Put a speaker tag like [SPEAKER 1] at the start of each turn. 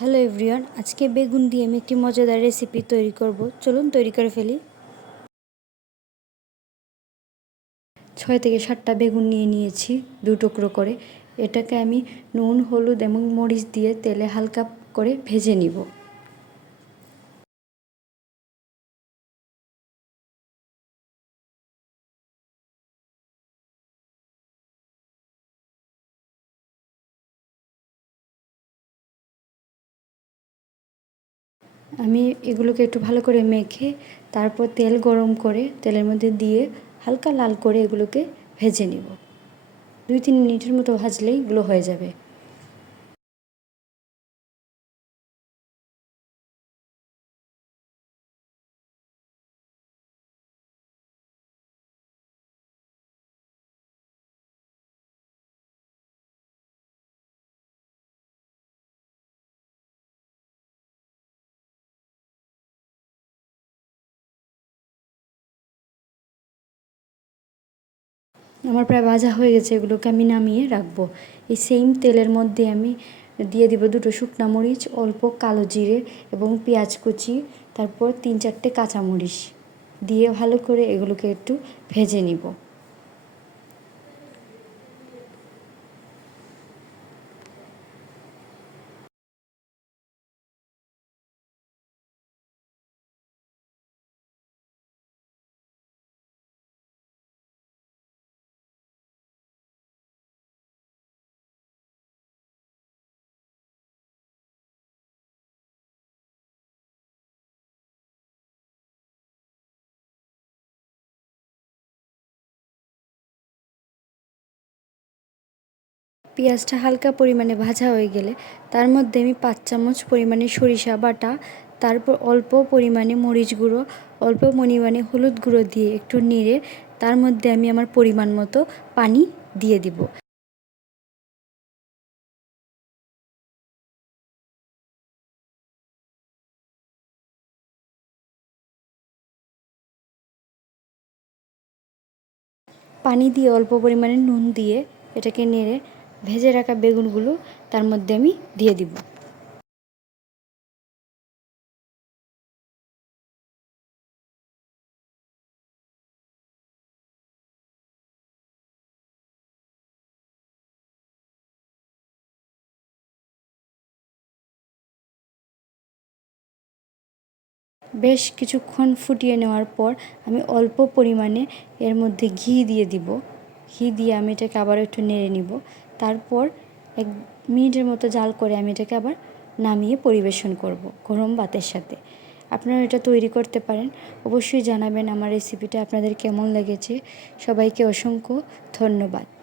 [SPEAKER 1] Hello everyone, আজকে বেগুন দিয়ে আমি একটি মজাদার রেসিপি তৈরি করব। চলুন তৈরি করে ফেলি। ছয় থেকে সাতটা বেগুন নিয়ে নিয়েছি দু টুকরো করে। এটাকে আমি নুন, হলুদ এবং মরিচ দিয়ে তেলে হালকা করে ভেজে নিব। আমি এগুলোকে একটু ভালো করে মেখে তারপর তেল গরম করে তেলের মধ্যে দিয়ে হালকা লাল করে এগুলোকে ভেজে নিব। দুই তিন মিনিটের মতো ভাজলেই এগুলো হয়ে যাবে। আমার প্রায় ভাজা হয়ে গেছে, এগুলোকে আমি নামিয়ে রাখব। এই সেম তেলের মধ্যে আমি দিয়ে দিব দুটো শুকনো মরিচ, অল্প কালো জিরে এবং পেঁয়াজ কুচি, তারপর তিন চারটে কাঁচামরিচ। দিয়ে ভালো করে এগুলোকে একটু ভেজে নিব। পেঁয়াজটা হালকা পরিমাণে ভাজা হয়ে গেলে তার মধ্যে আমি পাঁচ চামচ পরিমাণে সরিষা বাটা, তারপর অল্প পরিমাণে মরিচ গুঁড়ো, অল্প পরিমাণে হলুদ গুঁড়ো দিয়ে একটু নেড়ে তার মধ্যে আমি আমার পরিমাণ মতো পানি দিয়ে দিব। পানি দিয়ে অল্প পরিমাণে নুন দিয়ে এটাকে নেড়ে ভেজে রাখা বেগুনগুলো তার মধ্যে আমি দিয়ে দিব। বেশ কিছুক্ষণ ফুটিয়ে নেওয়ার পর আমি অল্প পরিমাণে এর মধ্যে ঘি দিয়ে দিব। ঘি দিয়ে আমি এটাকে আবার একটু নেড়ে নিব। তারপর এক মিনিটের মতো জাল করে আমি এটাকে আবার নামিয়ে পরিবেশন করব গরম ভাতের সাথে। আপনারা এটা তৈরি করতে পারেন। অবশ্যই জানাবেন আমার রেসিপিটা আপনাদের কেমন লেগেছে। সবাইকে অসংখ্য ধন্যবাদ।